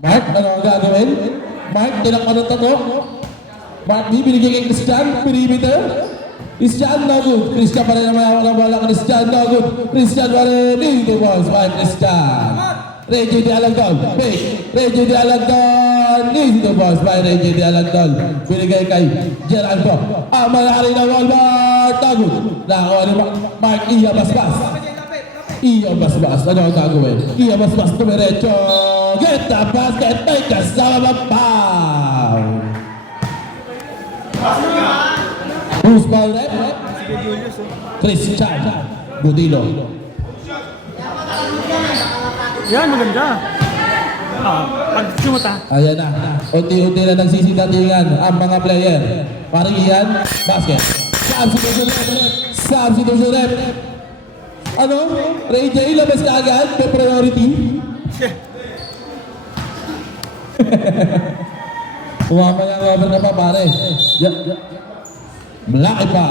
Mark, ano ang gagawin? Mark, tinakpan ng tato. Mark B, binigay kay Christian, perimeter. Christian, no good. Christian pa rin ang mayawak ng bola. Christian, no good. Christian pa rin. Dito boys by Christian. Reggie de Alagdol. Fake. Reggie de Alagdol. Dito boys by Reggie de Alagdol. Binigay kay Geraldo. Ang mayari ng Walmart. No good. Nakakuha ni Mark Iya Basbas. Iya Basbas. Ano ang gagawin? Iya Basbas tumiretso. Get the basket. May kasama mag-foul. Who's ball rep? Christian Budilo. Yan, maganda. Pag sumata. Ayan na. Unti-unti na nagsisitatingan ang mga player. Parang iyan, basket. Substitution rep. Ano? Ray J, labas ka agad. May priority. Umama nga cover na pa pare. Malaki pa.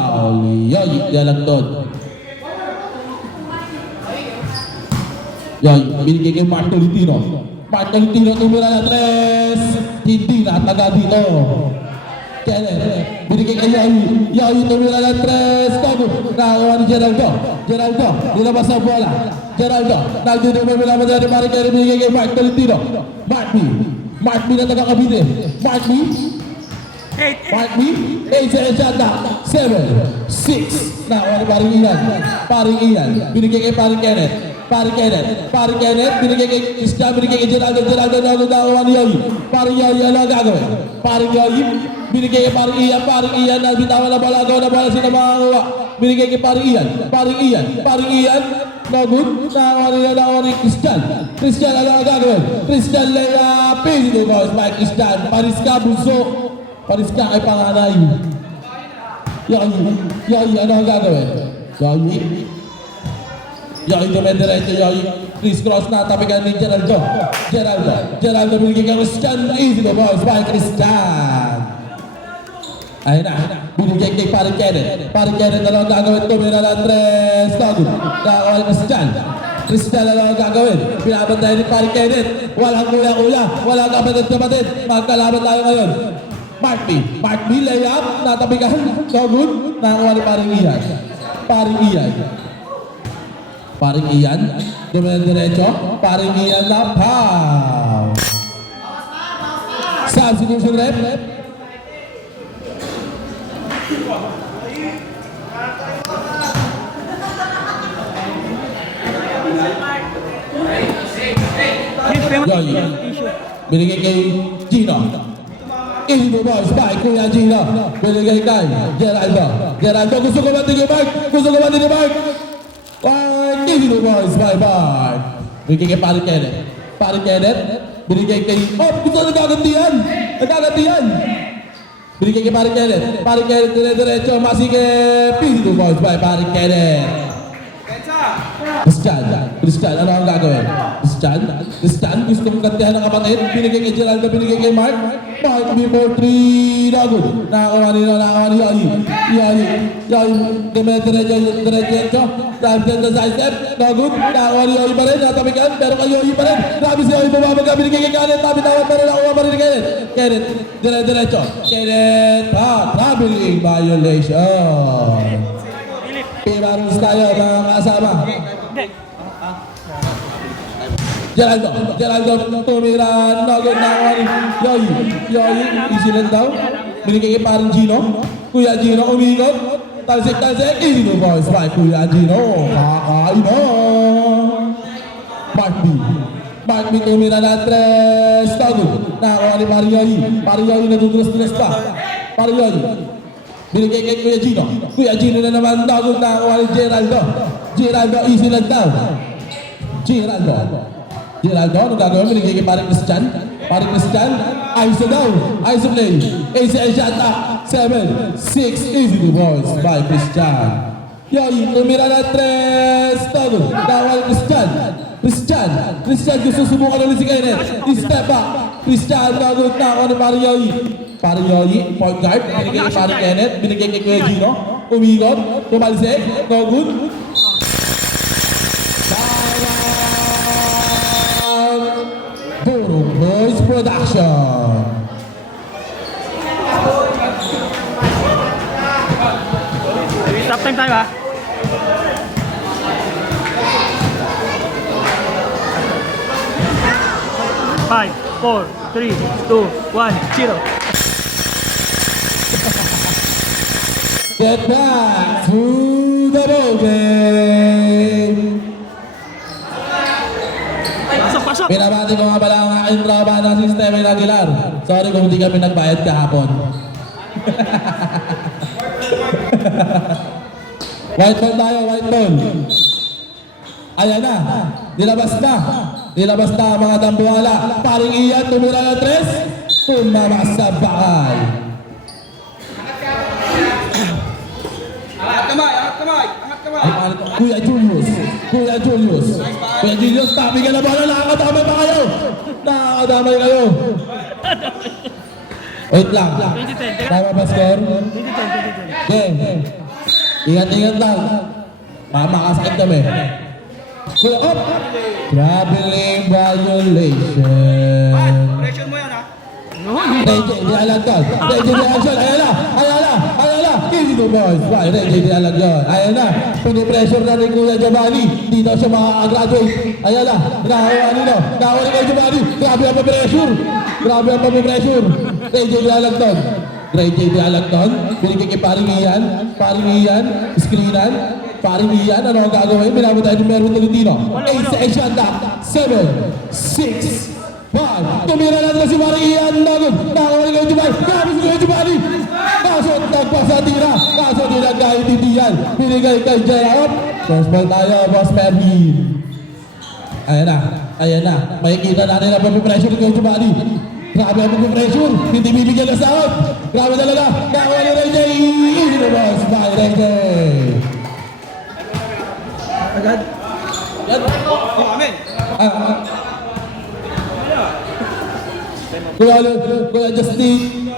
Yoy, yan doon. Yoy, binigay kay Mark Tolentino. Mark Tolentino, tumira na 3. Hindi na taga dito. Kenneth, binigay kay Yoy. Yoy, tumira na 3. Togo, nakakuha ni Geraldo. Geraldo, dinabas ang bola. Geraldo, nagdito mo bilang madali para kay binigay kay Mark Tolentino. Mark B. Mark B na taga-Cavite. Mark B. Mark B. 8 sa Echata. 7, 6. Nakakuha ni paring Ian. Paring Ian. Binigay kay paring Kenneth. Paring Kenneth. Paring Kenneth. Binigay kay Christian. Binigay kay Geraldo. Geraldo nakakuha ni Yoyi. Paring Yoyi. Ano ang gagawin? Paring Yoyi. Binigay kay paring Ian. Paring Ian. Nabitawan na bola. Gawa na bola. Sino makakuha? Binigay kay paring Ian. Paring Ian. Paring Ian. No good. Nakakuha ni Christian. Christian. Ano ang gagawin? Christian layup. Pili boys by Christian. Pariska Buso. Pariska kay panganay. Yoyi. Ano ang gagawin? Yoyi. Yoyi dumediretso. Yoyi. Chris Cross na. Tapigan ni Geraldo. Geraldo binigay kay Christian. Easy the boys by Christian. Ayun na. Binigay kay paring Kenneth. Paring Kenneth na lang ang gagawin. Tumira na 3. Stagod. Nakakuha ni Christian. Christian na lang ang gagawin. Pinabantay ni paring Kenneth. Walang kuya-kuya. Walang kapatid-kapatid. Magkalaban tayo ngayon. Mark B layup. Natapigan. No good. Nakakuha ni paring Ian. Paring Ian. Dumediretso. Paring Ian na foul. Substitution rep. Yoyi. Binigay kay Gino. Easy boys by Kuya Gino. Binigay kay Geraldo. Gusto ko mati kay Mark. Easy boys by Mark. Binigay kay paring Kenneth. Binigay kay... Oh, gusto nagkagantihan. Binigay kay paring Kenneth. Diretso. Masikip. Easy boys by paring Kenneth. Christian, ano ang gagawin? Christian, gusto mong gantihan ng kapatid. Binigay kay Geraldo, binigay kay Mark. Mark before 3. Nagod. Nakakuha ni Yoyi. Diretso. Diretso sa step. Nagod. Nakakuha ni Yoyi pa rin. Natapikan. Pero kay Yoyi pa rin. Grabe si Yoyi. Bumabaga. Binigay kay Kenneth. Tabi-tawad pa rin. Nakuha pa rin ni Kenneth. Diretso. Kenneth. Traveling violation. Pimarons tayo mga kasama. Geraldo tumira. Nagod na Yoyi. Easy lang daw. Binigay kay parang Gino. Kuya Gino umikot. Talsik. Easy no boys by Kuya Gino. Kakain mo. Mark B tumira na 3. Nagod. Nakakuha ni parang Yoyi. Parang Yoyi nadudulas pa. Parang Yoyi. Binigay kay Kuya Gino. Kuya Gino na naman. Nagod. Nakakuha ni Geraldo. Easy lang daw. Geraldo, ano gagawin? Binigay kay paring Christian. Ayos na daw. Ayos na play. Ace and shot up. 7, 6. Easy the boys by Christian. Yoyi, tumira na 3. Togo. Dawal Christian, gusto subukan ulit si Kenneth. Step up. Christian, nagod na ako ni paring Yoyi. Paring Yoyi, point guard. Binigay kay paring Kenneth. Binigay kay Kuya Gino. Umikot. Tumalsik. No good. Boys Production. Stop time tayo ha. Five, four, three, two, one, zero. Get back to the ball game. Pasok, pasok. Pinabati ko nga pala ang aking tropa na si Steven Aguilar. Sorry kung hindi kami nagbayad kahapon. White ball tayo, white ball. Ayan na, nilabas na. Nilabas na ang mga dambuhala. Paring Ian, tumira ng 3. Tumama sa bakal. Angat kamay, angat kamay, angat kamay. Ay, paano to? Kuya Julius. Kuya Julius. Kuya Julius, tabi ka na ba? Nakakadamay pa kayo? Nakakadamay kayo. Wait lang. 2010. Tama ba score? 2010. Okay. Ingat-ingat lang. Mamakasakit kami. Kuya, up! Traveling violation. Pressure mo yan ha. Reggie, di alagyan. Reggie, di alagyan. Ayan na! Ayan na! Ayan na! Easy to boys. Why? Reggie, di alagyan. Ayan na. Pinipressure na rin Kuya Giovanni. Di daw siya makakagraduate. Ayan na. Nakahawa nila. Nakahawa ni Kuya Giovanni. Grabe ang papressure. Grabe ang papressure. Reggie, di alagyan. Reggie, di alagyan. Binigay kay Paring Ian. Paring Ian. Screenan. Paring Ian. Ano ang gagawin? Binabot tayo ni Merwin Tolentino. 8 sa Asian Duck. 7, 6, 5. Tumira natin si Paring Ian. Nakahawa ni Kuya Giovanni. Grabe si Kuya Giovanni. Kaso nagpasatira. Kaso di nagkaintindihan. Binigay kay Gerard. First ball tayo, Boss Merwin. Ayan na. Ayan na. Makikita natin ang papipressure ni Kuya Giovanni. Grabe ang papipressure. Hindi bibigyan ng sahod. Grabe talaga. Nakahawa ni Ray J. Inilabas by Ray J. Agad. Yan. Oh, amen. Kuya Justin.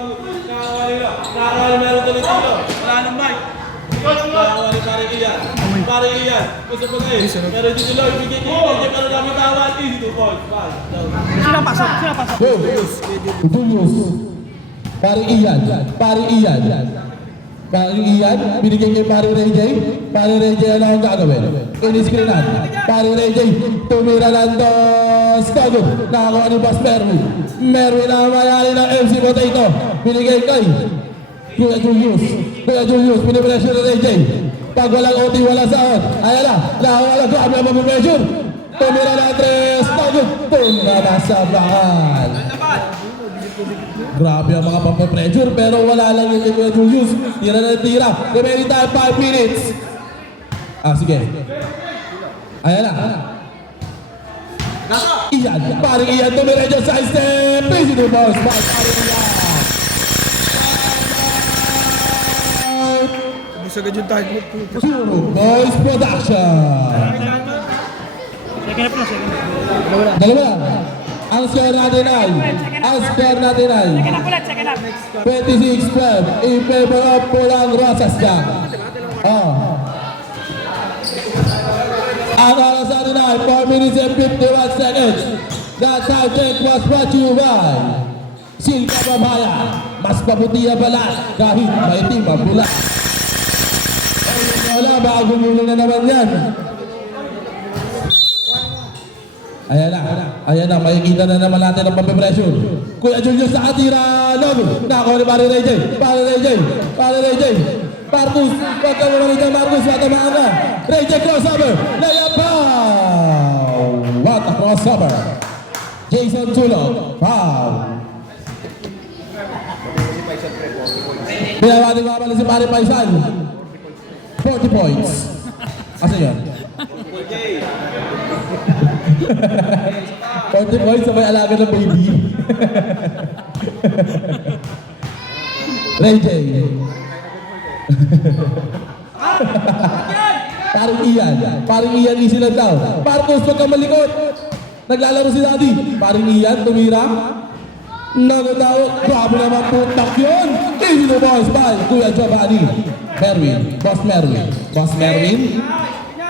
Nakakawali meron tuloy dito. Wala nang mic. Nakakawali pare Ian. Pare Ian. Gusto ko na eh. Pero dito lang. Bigyan pero namin kawali. Easy to point. Sino pasok? Sino pasok? Go. Julius. Paring Ian. Paring Ian. Paring Ian. Binigyan kay Paring Ray J. Paring Ray J, ano ang gagawin? Iniscreenan. Paring Ray J. Tumira ng dos. Kagod. Nakakuha ni Boss Merwin. Merwin ang mayari ng MC Potato. Binigay kay Kuya Julius. Kuya Julius. Pinipressure ni Ray J. Pag walang OT, walang sahod. Ayan na. Nakawala. Grabe ang mapipressure. Tumira ng 3. Kagod. Tumama sa bakal. Grabe ang mga pampapressure pero wala lang yung kay Kuya Julius. Tira na tira. Remaining time 5 minutes. Sige. Ayan na. Iyan. Paring Ian tumira dyan sa step. Easy to boss. Paring Ian. Busagad yung tayo. Zero Boys Production. Second up na, second up. Dalawa. Ang score natin ay Second up ulit, second up. 26-12 in favor of Pulang Rosas Gang. Ang oras natin ay 4 minutes and 51 seconds. That time check was brought to you by Silka Babaya. Mas mabuti ang balat kahit maitim ang pula. Wala, bagong ulo na naman yan. Ayan na, makikita na naman natin ang papipressure. Kuya Julius sa atira, Lobo. Nakakuha ni Pare Ray J. Marcus, wag ka naman dyan, Marcus, matamaan na. Ray J crossover, layup foul. What a crossover. Jason Tulog, foul. Binawati nga pala si Pare Paisan. 40 points. Asa yun? 40 points sa may alaga ng baby. Ray J. Paring Ian easy lang daw. Marcos, wag kang malikot. Naglalaro si Daddy. Paring Ian, tumira. Nagadaw. Grabe naman putak yun. Easy to boys by Kuya Giovanni. Boss Merwin.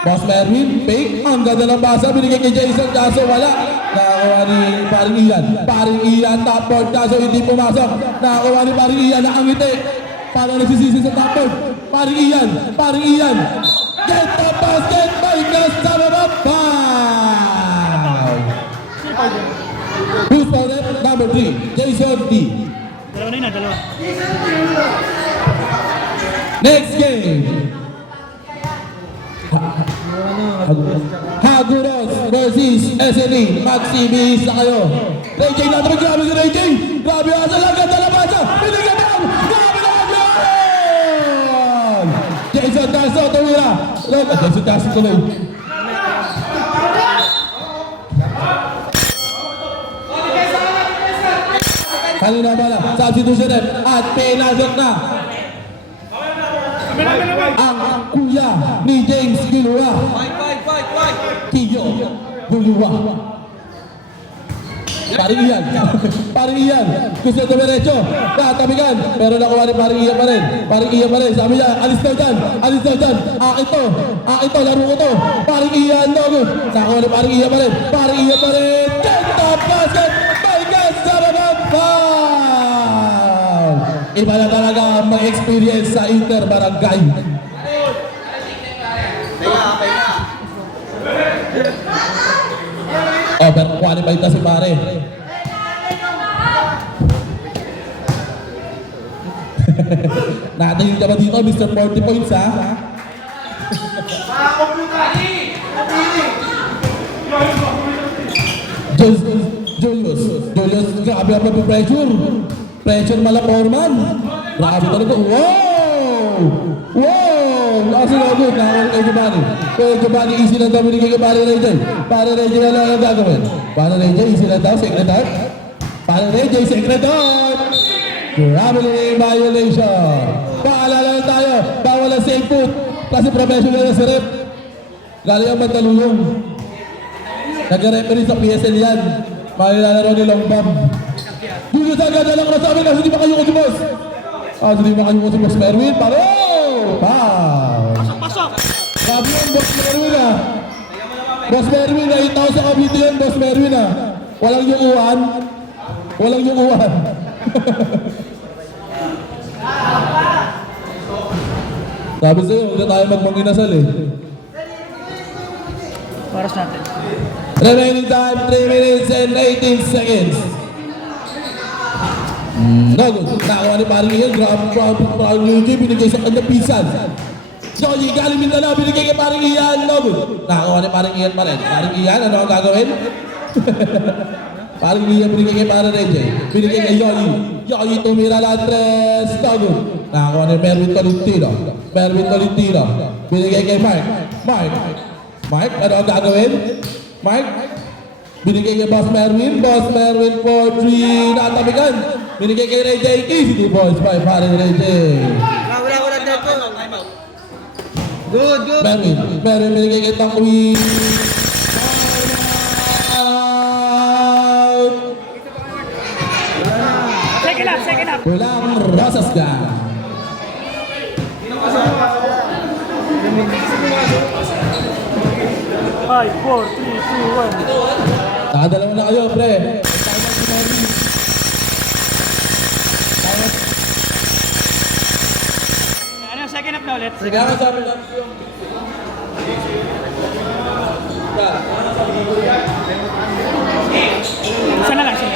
Boss Merwin, fake. Ang ganda ng basa. Binigay kay Jason, kaso wala. Nakakuha ni Paring Ian. Paring Ian, top board, kaso hindi pumasok. Nakakuha ni Paring Ian, nakangiti. Parang nagsisisi sa top board. Paring Ian, Paring Ian. Get the basket, Michael Sarabab. Foul! Who's fouled it? Number 3, Jason D. Dalawa na yun ah, dalawa. Next game. Haguros versus SNE. Maxi, bihis na kayo. Ray J, natin grabe si Ray J. Grabe asa lang, ganda na basa. Binigyan mo! Grabe na mag-yun! Jason Darso, tumira. Jason Darso tuloy. Kanina bala, substitution rep at pinasok na ang kuya ni James Gilua. Fight. Kiyo Gilua. Paring Ian. Paring Ian. Gusto dumiretso. Tatabigan. Pero nakuha ni Paring Ian pa rin. Paring Ian pa rin. Sabi niya, alis daw dyan. Alis daw dyan. Akin to. Laro ko to. Paring Ian. No good. Nakuha ni Paring Ian pa rin. Paring Ian pa rin. Get the basket. Michael Sarabab. Foul! Iba na talaga ang may experience sa Inter Barangay. Overqualified na si pare. Natingin ka ba dito, Mr. 40 points ha? Julius, grabe ang pressure. Pressure Malaporman. Grabe talaga. Wow! Kasi good. Nakakawal kay Giovanni. Kay Giovanni, easy lang daw binigay kay Pare Ray J. Pare Ray J na lang ang gagawin. Pare Ray J, easy lang daw. Secretary. Pare Ray J, secretary. Gravity violation. Paalala lang tayo. Bawal ang safe foot. Kasi professional na si Rep. Galing ang Mandaluyong. Nag-referee sa PSL yan. Makilalaro ni Long Bomb. Julius agad na lang na sabi kasi di ba kayo si boss? Hindi ba kayo si boss Merwin? Paro! Foul! Pasok! Sabi yung boss Merwin ah. Boss Merwin, nakita ko sa kabiti yan, boss Merwin ah. Walang yung uwan. Walang yung uwan. Sabi sa'yo, huwag na tayo magmanginasal eh. Paras natin. Remaining time, 3 minutes and 18 seconds. No good. Nakakuha ni Paring Ian. Grabe Ray J. Binigay sa kanya pisan. Joji, galing Mindanao. Binigay kay Paring Ian. No good. Nakakuha ni Paring Ian pa rin. Paring Ian, ano ang gagawin? Paring Ian binigay kay Paring Ray J. Binigay kay Yoyi. Yoyi tumira lang 3. No good. Nakakuha ni Merwin Tolentino. Binigay kay Mark. Mark, ano ang gagawin? Mark, binigay kay Boss Merwin for 3, natabigan. Binigay kay Ray J, easy boys by Paring Ray J. Wala dito. Time out. Good. Merwin binigay kay Tangwi. Second up. Pulang Rosas ka. Five, 4, 3, 2, 1. Nakadalawa na kayo, pre. Ano, second up na ulit? Sige ako sabi lang. Isa na lang. 5.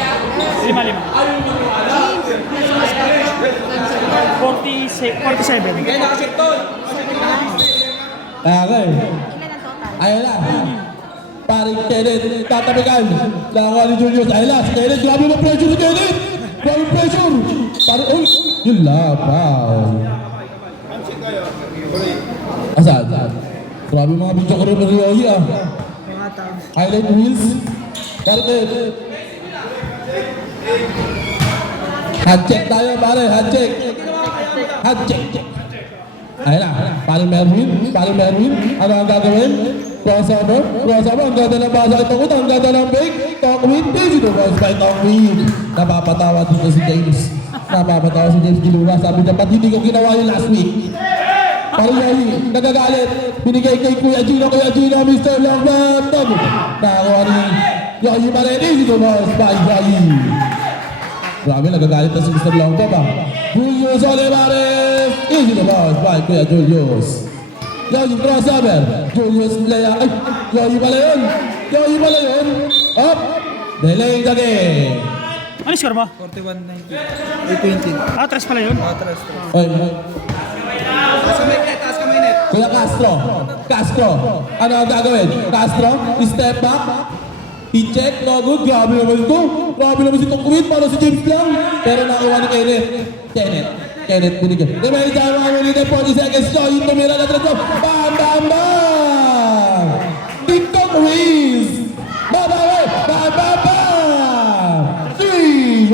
47. Kaya nakasip to. Kaya ka eh. Ilan ang total? Ayun na. Paring Kenneth, tatabigan. Nakakuha ni Julius. Ayun na, si Kenneth. Grabe mo pressure si Kenneth. Grabe pressure. Parang, uy. Yun lang, foul. Asan? Grabe mga video ko rin ng Rioyi ah. Highlight wheels. Parang hand-check tayo pare, hand-check. Ayun na, paring Merwin. Ano ang gagawin? Crossover, ang ganda ng basa itong utang, ang ganda ng fake. Talkwin, busy to boss by Talkwin. Napapatawa dito si James. Gilua. Sabi niya, ba't hindi ko ginawa yung last week? Yoyi, nagagalit. Binigay kay Kuya Gino, Mr. Longback. Nakakuha ni Yoyi pa rin. Easy to boss by Yoyi. Grabe, nagagalit na si Mr. Longback ah. Julius Olivares. Easy to boss by Kuya Julius. Yoyi crossover. Julius Lea. Ay, Yoyi pala yun. Yoyi pala yun. Up. Delay the game. Ano score mo? 41-19. 8-20. Ah, 3 pala yun. Atras. Oy, Taas kamay net. Kuya Castro, ano ang gagawin? Castro, step back, i-check, no good, grabe naman ito. Grabe naman si Tongkwit, para si James lang. Pero nakuha ni Kenneth, binigyan. Remedy time, 1 minute and 40 seconds, so yung tumira na trito. Bam, bam, bam! TikTok Wiz! Babawi! Bam, bam, bam! 3!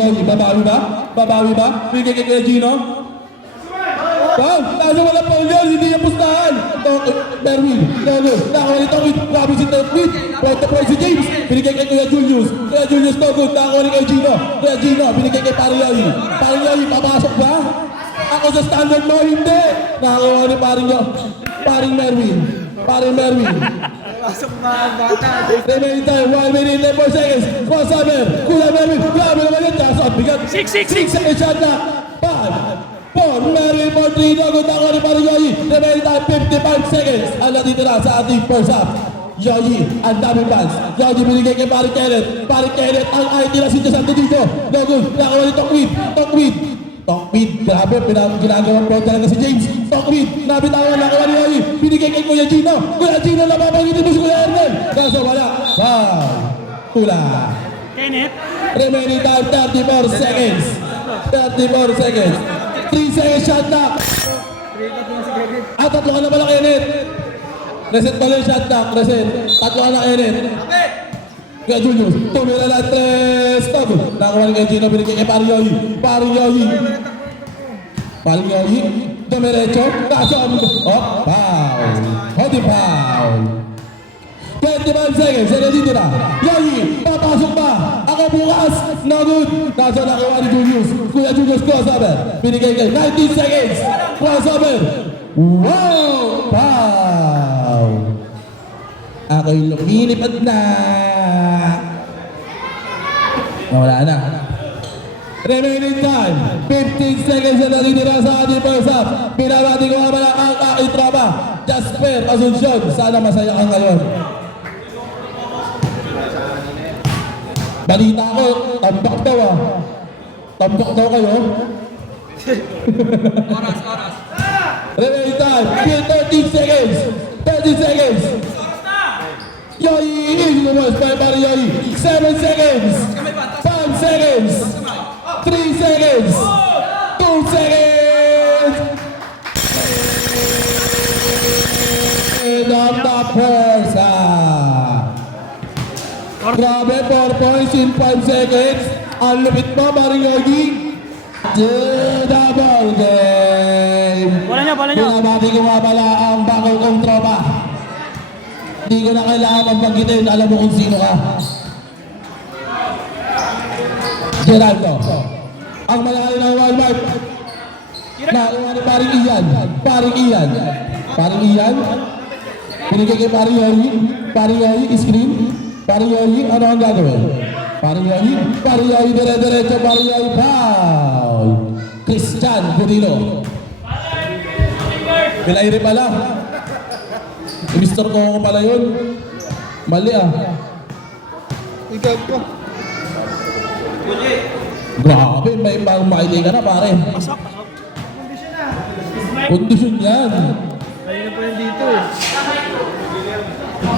Babawi ba? Bigay kay Kuya Gino. Wow! Kaso wala pa ulit, hindi niya pustahan! Merwin, nakakuha ni Tongkwit, grabe si Tongkwit! Point to point si James, binigay kay Kuya Julius, Tongkwit, nakakuha ni Kuya Gino, binigay kay Parioy, papasok ba? Ako sa standard mo, hindi! Nakakuha ni Paring Merwin, Pasok mga bata. remaining time, 1 minute and 4 seconds, crossover, Kuya Merwin, grabe naman yun, kaso ang bigat, 6 seconds shot na, 5, 4, Merwin for 3, Tongkwit, nakakuha ni Parioy, remaining time, 55 seconds, ang natitira sa ating first half. Yoyi, ang daming fans. Yoyi binigay kay Paring Kenneth, ang IT na si Jasanto dito. No good, nakakuha ni Tongkwit, grabe, ginagawang pro talaga si James. Tongkwit, nabitawan, nakakuha ni Yoyi. Binigay kay Kuya Gino, napapangitin mo si Kuya Ernel. Kaso wala, foul. Kula. Kenneth. Remaining time, 34 seconds. 3 seconds shot clock. Tatlo ka na pala Kenneth. Reset pala yung shot clock, Tatlo ka na Kenneth. Kaya Julius, tumira na 3. Stop. Nakakuha ni Kuya Gino, binigay kay Paring Yoyi. Dumiretso. Kaso ang... foul. Holding foul. 25 seconds, natitira. Yoyi, papasok pa. Ako bukas, no good. Kaso nakuha ni Julius. Kuya Julius crossover. Binigay kay 19 seconds. Crossover. Wow! Foul. Ako'y lumilipad na. Wala na. Remaining time, 15 seconds na natitira sa ating first half. Pinabati ko nga pala ang aking tropa, Jasper Asuncion. Sana masaya ka ngayon. Balita ko, tambak daw ah. Tambak daw kayo. Oras. Remaining time, 30 seconds. Yoyi, easy to boss by Yoyi. 7 seconds. 5 seconds. 3 seconds. 2 seconds. End of the first half. Grabe, 4 points in 5 seconds. Ang lupit mo, Yoyi. Double game. Bola nyo. Binabati ko nga pala ang bago kong tropa. Hindi ko na kailangan magpanggitin, alam mo kung sino ka. Geraldo. Ang malaki ng Walmart. Nakuha ni Paring Ian. Binigay kay Paring Yoyi, screen. Paring Yoyi, ano ang gagawin? Paring Yoyi, dire-diretso, Paring Yoyi, foul. Christian Gudino. Pilaire pala. Mr. Coco pala yun. Mali ah. Ikaw po. Grabe, may maili ka na pare. Kondisyon yan. Ayun na po yan dito eh.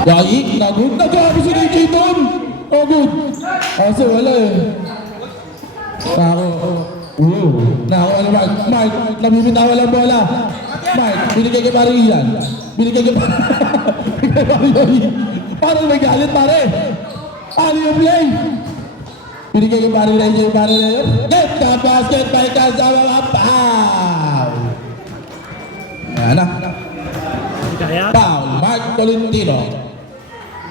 Yai, nagod na grabe si KJ doon. Oh good. Kaso wala eh. Nako ano Mark, nabibitaw lang bola. Mark, binigay kay Paring Ian. Binigay kay Paring Yoyi. Parang may galit pare. Paano yung play? Binigay kay Paring Ranger. Get the basket by Kazawa. Foul. Yan na. Gaya. Foul. Mark Tolentino.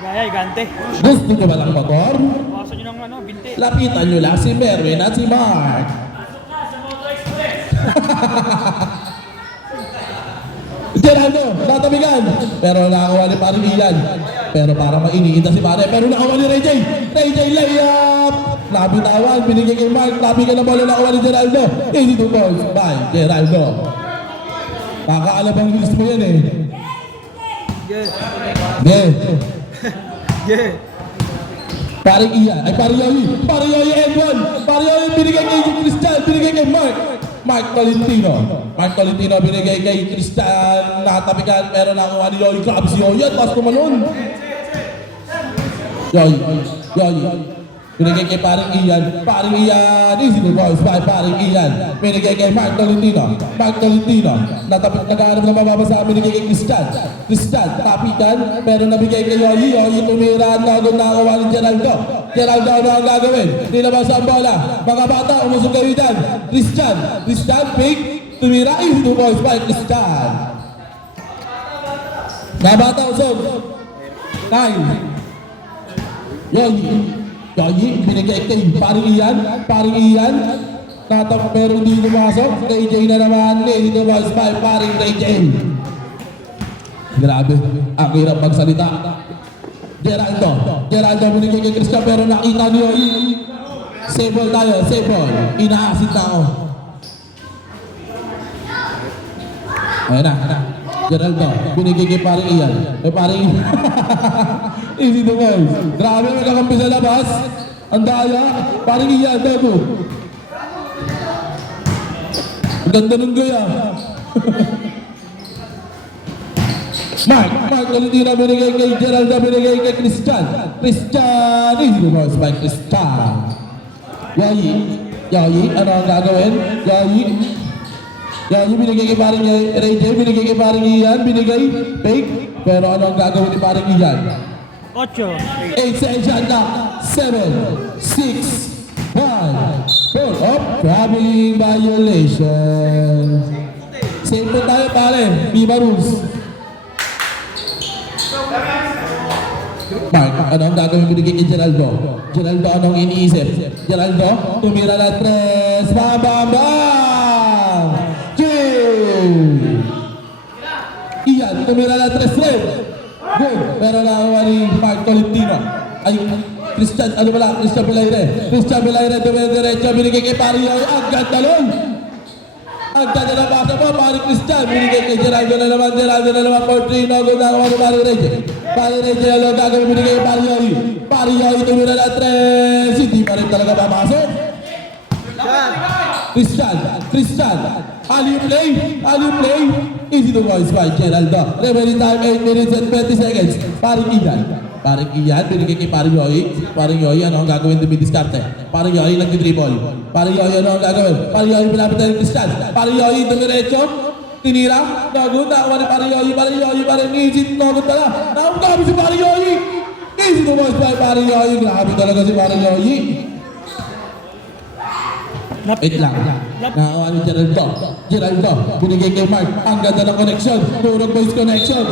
Gaya, igante. Gusto nyo ba lang motor? Bawasan nyo ng binte. Lapitan nyo lang si Merwin at si Mark. Geraldo, tatabigan. Pero nakakuha ni paring Ian. Pero para mainiinda si pare. Pero nakakuha ni Ray J. Ray J layup. Nabitawan, binigay kay Mark. Nabigan na bola, nakakuha ni Geraldo. Easy to balls by Geraldo. Kakaalabang gilis mo yan eh. Yeah. Yeah. Yeah. Paring Ian, ay paring Yoyi. Paring Yoyi N1. Paring Yoyi binigay kay Christian. Binigay kay Mark. Mark Tolentino. Mark Tolentino binigay kay Christian. Natabigan, pero nakakuha ni Yoyi. Grabe si Yoyi. At tapos tumalon. Yoyi. Binigay kay paring Ian. Paring Ian. Easy to boys by paring Ian. Binigay kay Mark Tolentino. Mark Tolentino. Naghahanap na mababasa. Binigay kay Christian. Christian. Kapitan. Pero nabigay kay Yoyi. Yoyi tumira. Nagod nakakuha ni Geraldo. Geraldo ano ang gagawin? Nilabas ang bola. Mga bata. Umusog kawitan. Christian. Christian. Big. Tumira. Easy to boys by Christian. Mga bata. Usog. 9. Yoyi. Yoyi, binigay kay paring Ian. Paring Ian. Natap pero hindi lumasok. Ray J na naman. Dito ba spy paring Ray J. Grabe. Ang hirap magsalita. Geraldo. Geraldo binigay kay Christian pero nakita ni Yoyi. Save ball tayo. Save ball. Inaasit na ako. Ayan na. Geraldo, binigay kay paring Ian. Paring Easy to boys. Grabe may kakampi sa labas. Ang daya. Paring Ian, Dago. Ang ganda ng gaya. Mark Tolentino binigay kay Geraldo, binigay kay Christian. Christian, easy to boys by Christian. Yoyi, ano ang gagawin? Yoyi, binigay kay paring Ray J, binigay kay paring Ian, binigay fake. Pero ano ang gagawin ni paring Ian? 8. 8 seconds shot clock. 7, 6, 5, 4. Oh, grabbing violation. Save po tayo pare. Viva rules. Mark, ano ang gagawin binigay kay Geraldo? Geraldo, anong iniisip? Geraldo, tumira na 3. Bam, bam, bam! 2! Ian, tumira na 3 rin. Good. Pero nakakuha ni Mark Tolentino. Ayun, Christian, ano pala? Christian Belaire. Christian Belaire, dumediretso, binigay kay Paring Yoyi. Ang ganda nun! Ang ganda na basa po, Paring Christian. Binigay kay Geraldo na naman, for 3. Good nakakuha ni Paring Ray J. Paring Ray J, ano gagawin binigay kay Paring Yoyi. Paring Yoyi, tumira na 3. Hindi pa rin talaga papasok. Christian. Alley play. Easy to voice by Geraldo. Remaining time 8 minutes and 20 seconds. Paring Ian, binigay kay Paring Yoyi. Paring Yoyi, ano ang gagawin dumidiskarte? Paring Yoyi, nagdi-dribble. Paring Yoyi, ano ang gagawin? Paring Yoyi, pinapit na yung distance. Paring Yoyi, dumiretso. Tinira. Nagod, nakakuha ni Paring Yoyi. Paring easy. Nagod pala. Nakakami si Paring Yoyi. Easy to voice by Paring Yoyi. Grabe talaga si Paring Yoyi. Wait lang. Nakakuha ni Geraldo. Binigay kay Mark. Ang ganda ng connection. Turog boys connection.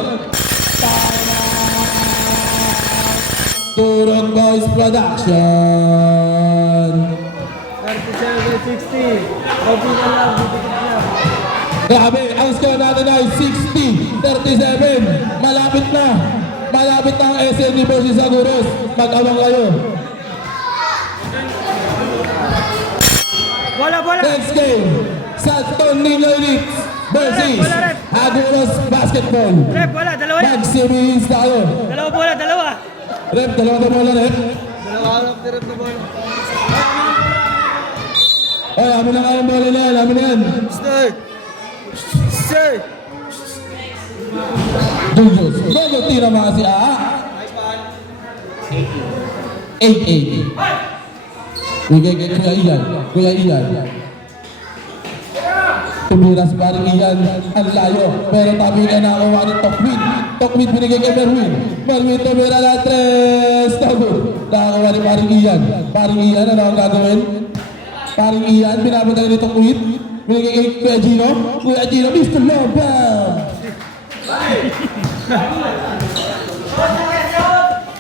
Turog boys production. 37-60. Konti na lang, didikit na. Grabe, ang score natin ay 60-37. Malapit na ang SND versus Aguros. Mag-awang kayo. Bola. Next game, Santon Niño Elites versus Bola, rep. Aguros Basketball. Rep, bola. Dalawa yan. Mag-series tayo. Dalawa bola. Rep, dalawa na bola, rep. Dalawa lang tirap na bola. Ay, amin na kayang bola na yan, amin na yan. Stay! Julius, Gogo tira mga si A. 8-8. Bigay kay Kuya Ian. Tumira si paring Ian, ang layo. Pero tabi ka na kuha ni Tokwid binigay kay Merwin tumira na 3. Tago. Nakakuha ni paring Ian. Paring Ian, ano ang gagawin? Paring Ian, binabatay ni Tokwid. Binigay kay Kuya Gino, Mr. Lobang.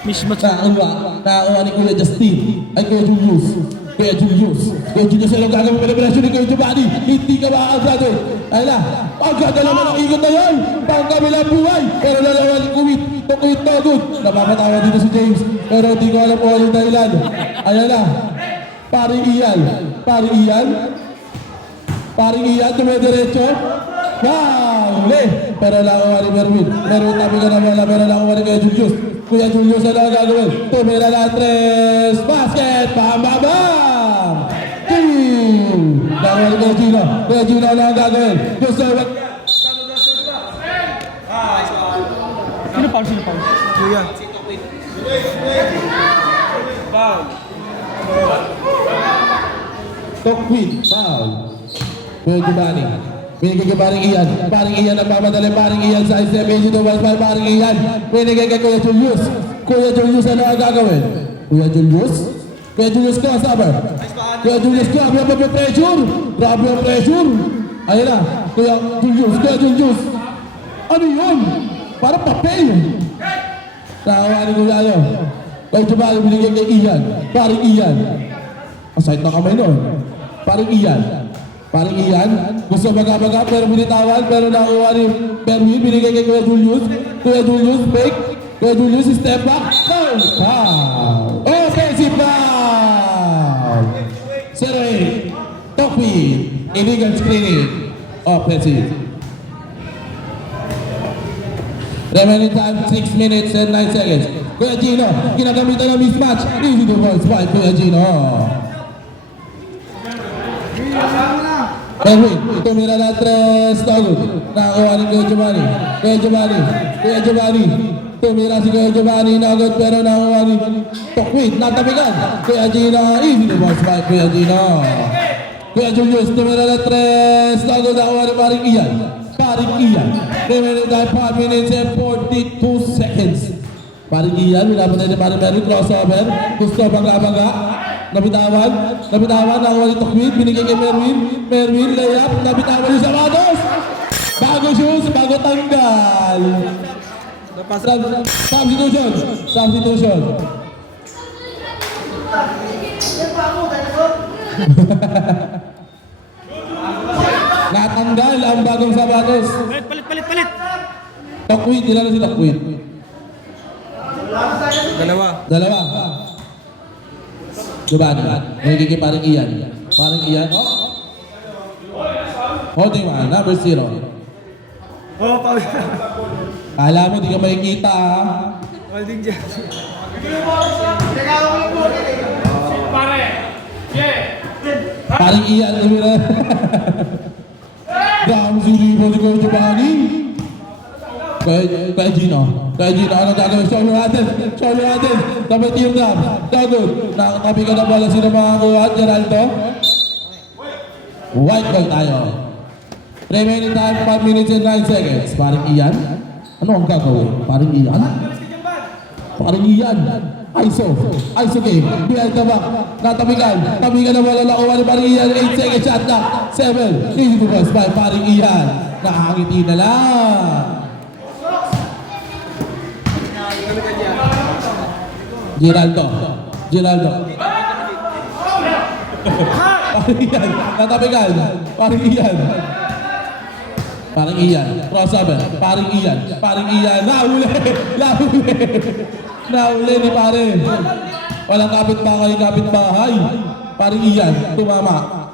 Mismatch. Nakakuha ni Kuya Justin. Ay, Kuya Julius. Kuya Julius. Kuya Julius, ano gagawin mo celebration ni Kuya Giovanni? Hindi ka makakagrado. Ayun na. Ang ganda naman ang ikot na yan. Pangkabilang buhay. Pero lalawan kuwit. Tukuit na good. Napapatawa dito si James. Pero hindi ko alam kung ano yung dahilan. Ayun na. Paring Ian. Paring Ian. Paring Ian. Tumediretso. Wow! Pero nakuha ni Merwin. Merwin tabi ka na wala. Pero nakuha ni Kuya Julius. Kuya Julius, ano ang gagawin? Tumira na tres. Basket! Pambabam! Team! Nakuha ni Kuya Gino. Kuya Gino, ano ang gagawin? Gusto ba? Sino foul? Sino foul? Kuya. Foul. Tokwin. Foul. Kuya Giovanni. Binigay kay paring Ian. Paring Ian ang mamadali. Paring Ian sa ICM. Paring Ian. Binigay kay Kuya Julius. Kuya Julius, ano ang gagawin? Kuya Julius? Kuya Julius crossover. Kuya Julius, grabe ang pressure. Grabe ang pressure. Ayun na. Kuya Julius. Kuya Julius. Ano yun? Parang papel. Nakawa ni Kuya ano. Kuya Giovanni binigay kay Ian. Paring Ian. Ang sakit na kamay nun. Paring Ian. Paring Ian, gusto baga-baga pero binitawan, pero nakuha ni Merwin, binigay kay Kuya Julius. Kuya Julius, fake. Kuya Julius, step back. Foul! Foul! Offensive foul! 0-8. Tokwi. Illegal screening. Offensive. Remaining time, 6 minutes and 9 seconds. Kuya Gino, ginagamitan ng mismatch. Easy to ball spike, Kuya Gino. Merwin, tumira na tres. Tagod. Nakakuha ni Kuya Giovanni. Kuya Giovanni. Kuya Giovanni. Tumira si Kuya Giovanni. Nagod pero nakakuha ni Tokwit. Natabigan. Kuya Gino. Easy to ball spike, Kuya Gino. Kuya Julius, tumira na tres. Tagod. Nakakuha ni paring Ian. Paring Ian. Remaining time 5 minutes and 42 seconds. Paring Ian, minapatay ni paring Merwin. Crossover. Gusto bangga-bangga. Nabitawan, nakuha ni Tokwit, binigay kay Merwin. Merwin, layup, nabitawan yung sapatos. Bago shoes, bago tanggal. Substitution. Natanggal ang bagong sapatos. Palit. Tokwit, ilan na si Tokwit? Dalawa. Giovanni, nagiging parang Ian. Parang Ian, oh. Holding man, number 0. Oh, Paul. Kala mo, di ka makikita, ha? Holding dyan. Parang Ian, tumira. Dami si Rivo ni Kuya Giovanni. Kaya Gino, ano gagawin? Show natin. Dapat team na. Dagod. Nakatabi ka na bola. Sino makakuha? Geraldo. White ball tayo. Remaining time 5 minutes and 9 seconds. Parang Ian. Ano ang gagawin? Parang Ian. ISO game. Behind the back. Natabigan. Tabigan na bola. Nakuha ni parang Ian. 8 seconds shot na. 7. Easy to pass by parang Ian. Nakakangiti na lang. Geraldo. Parang Ian. Natabigan. Parang Ian. Crossover. Parang Ian. Nahuli ni pare. Walang kapitbahay. Parang Ian. Tumama.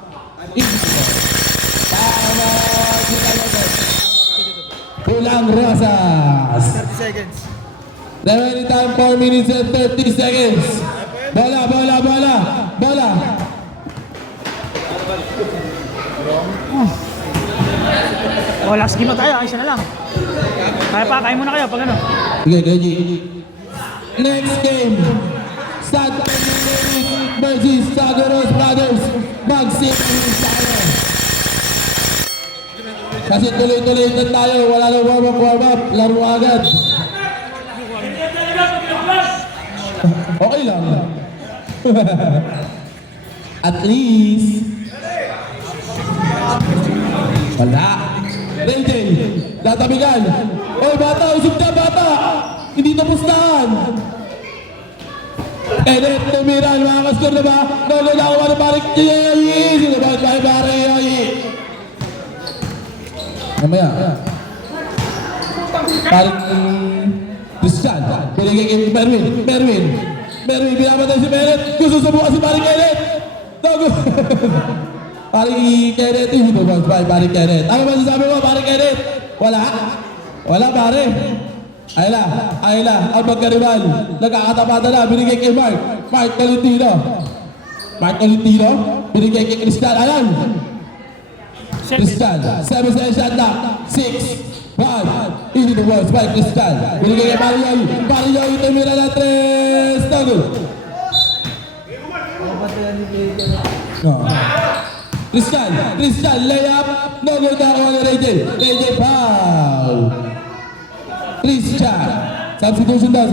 Tama. Pulang Rosas. 30 seconds. Remaining time 4 minutes and 30 seconds. Bola. Oh, last game na tayo. Isa na lang. Kain muna kayo pag ano. Sige, G. Next game. Santa Maria versus Sagoros Brothers. Mag-series tayo. Kasi tuloy-tuloy na tayo. Wala na warm up. Laro agad. Okay lang. At least. Wala. JJ, tatabigan. Oy, bata, usog na, bata. Hindi tapos na. Kenneth tumira, makakascore na ba? Nono na ako parang Yoyi! Sino ba? Pare Yoyi! Namaya. Parang Christian. Binigay kay Merwin, binamatay si Kenneth. Gusto subukan si parang Kenneth. Nago! Parang Kenneth, hindi ba? Parang Kenneth. Ano ba sasabi mo, parang Kenneth? Wala pare. Ayla, ang magkaribal. Nagkakatapatan na, binigay kay Mark Tolentino, binigay kay Christian. Ayan! Christian, 7 seconds shot na. 6, 5, into the walls by Christian. Binigay kay Mario, tumira na 3. Tagol. Christian, layup. No good na ako ni RJ, foul. Christian, substitution rep.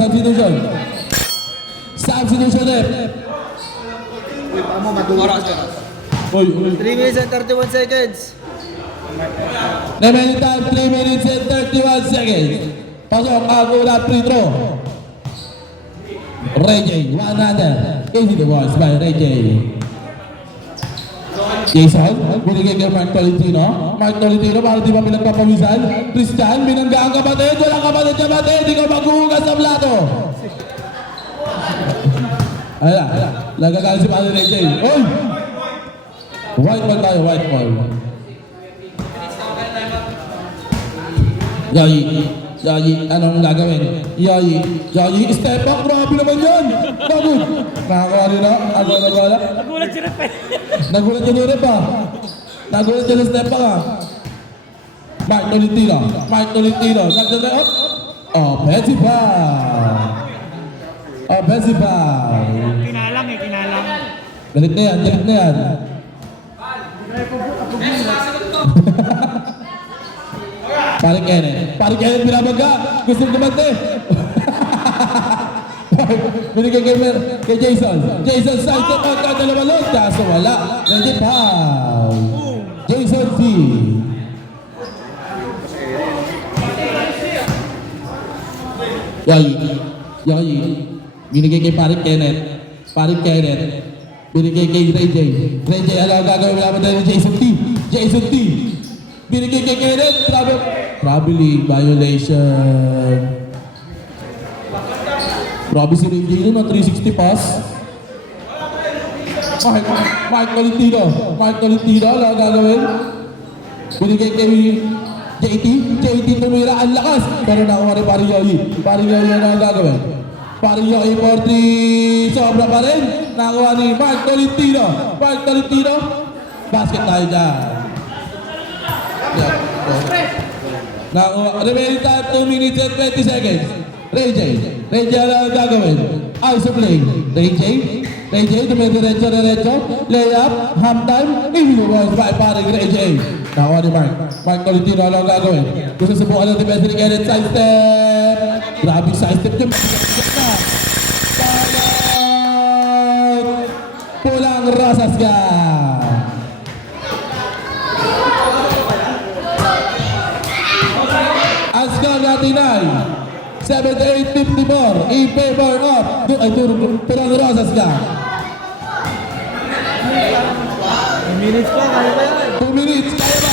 Uy. 3 minutes and 31 seconds. Remaining time, 3 minutes and 31 seconds. Pasok ang unang free throw. RJ, 100. Easy the balls by RJ. Jason, binigay kay Mark Tolentino, para di ba pinagpapawisan? Christian, binangga ang kapatid, walang kapatid, di ka maghuhugas ng plato. Ayan, lagagal si Padre RJ. Oy! White ball tayo, white ball. Yoyi, anong gagawin? Yoyi, step back, grabe naman yan! Bagod! Nakakawa rin na, agaw na bala. Nagulat si Rep eh. Nagulat yun rin pa. Nagulat yun ang step back ah. Mark Tolentino, nagdadaan. Offensive foul. Kinalang. Galit na yan. Parang Kenneth binabaga. Gusto kumante. Binigay kay Jason. Jason side to dalawa lang. Kaso wala. Ready foul. Jason C. Yoyi. Binigay kay parang Kenneth. Binigay kay RJ, alam ang gagawin mo tayo ni Jason T. Binigay kay Kenneth. Traveling violation. Grabe si RJ nun, 360 pass. Mark Tolentino, alam ang gagawin. Binigay kay JT tumira, ang lakas. Pero nakuha rin parang Yoyi. Alam ang gagawin. Parang Yoyi 40, sobra pa rin. Nakuha ni Mark Tolentino. Basket tayo dyan. Nakuha, remaining time 2 minutes and 20 seconds. Ray J, alam ang gagawin. Out of play. Ray J, dumidiretso, layup, half time, inuwas by parang Ray J. Nakuha ni Mark Tolentino, alam ang gagawin. Gusto subukan ng defense ni Kenneth, side step. Grabe side step niya. Pulang Rosas ka. Ang score natin ay 78-54 in favor of Pulang Rosas ka. 2 minutes pa, kaya ba yan? 2 minutes, kaya ba?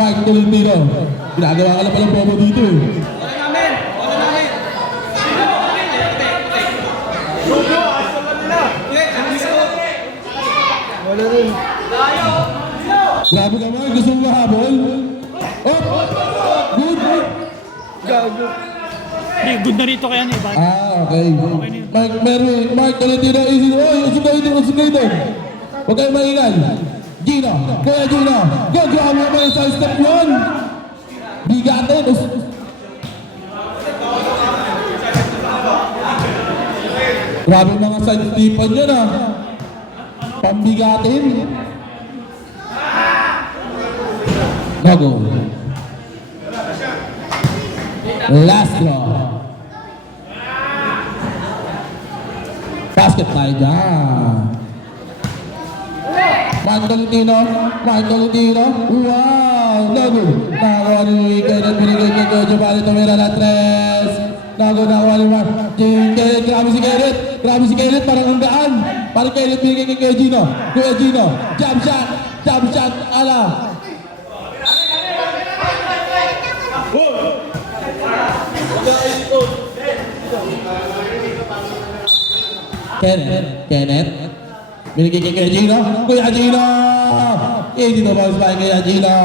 Mark Tolentino. Ginagawa ka lang palang bobo dito eh. Wala rin. Grabe ka Mark, gusto mo mahabol? Good. Gago. Hindi, good na rito kaya niya. Okay. Mark Tolentino, easy. Usog kayo doon. Huwag kayong maingay. Gino. Grabe naman yung side step yun. Bigatin. Grabe mga side stepan yun ah. Pambigatin. Bago. Last draw. Basket tayo dyan. Mark Tolentino. Wow! Wow! Nago! Nakakuha ni Kenneth. Binigay kay Kuya Giovanni. Tumira na 3. Nago, nakakuha ni Mark. Kenneth, grabe si Kenneth. Grabe si Kenneth. Parang ang gaan. Parang Kenneth binigay kay Kuya Gino. Kuya Gino. Jump shot. Jump shot. Ala. Kenneth. Binigay kay Kuya Gino. Kuya Gino! Hindi na bounce back kay Gino.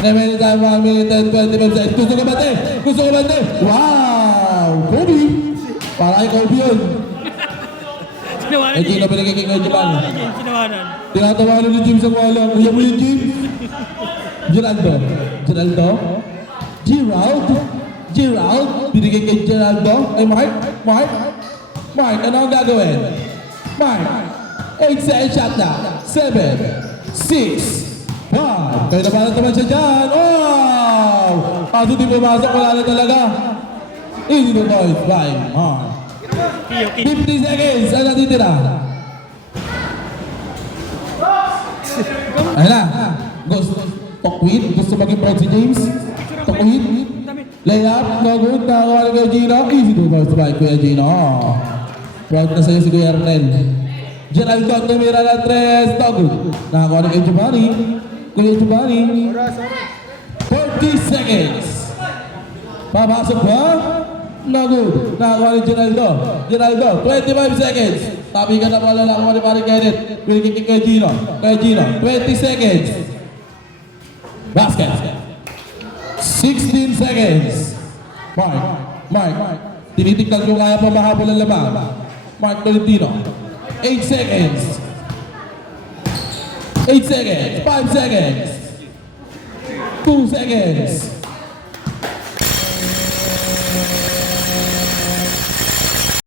Remaining time 1 minute and 25 seconds. Gusto ko bante! Gusto ko bante! Wow! Kobe! Para kay Kobe yun. Sinawanan Kay Gino binigay kay Kuya Giovanni. Sinawanan. Tinatawanan ni James ang wala. Kaya mo yun, James? Geraldo. Gerald. Binigay kay Geraldo. Ay, Mark, ano ang gagawin? Mark, 8 seconds shot na. 7, 6, 5. Kaya nabalat naman siya dyan. Wow! Kaso di pumasok, wala na talaga. Easy to boys, 5. 50 seconds. Ano natitira? Ayun na. Tokwit. Gusto maging proud si James. Tokwit. Layup. No good. Nakakuha ni Kuya Gino. Easy to boys, 5. Kuya Gino. Proud na sa'yo si Kuya Arnel. Geraldo, tumira na 3. No good. Nakakuha ni Kuya Giovanni. Kuya Giovanni. 40 seconds. Papasok ba? No good. Nakakuha ni Geraldo. 25 seconds. Tabi ka na pala lang ni Pare Kenneth. Pinigil kay Gino. 20 seconds. Basket. 16 seconds. Mark. Tinitignan kung kaya pa mahabol ang lamang. Mark Tolentino. 8 seconds. 5 seconds. 2 seconds.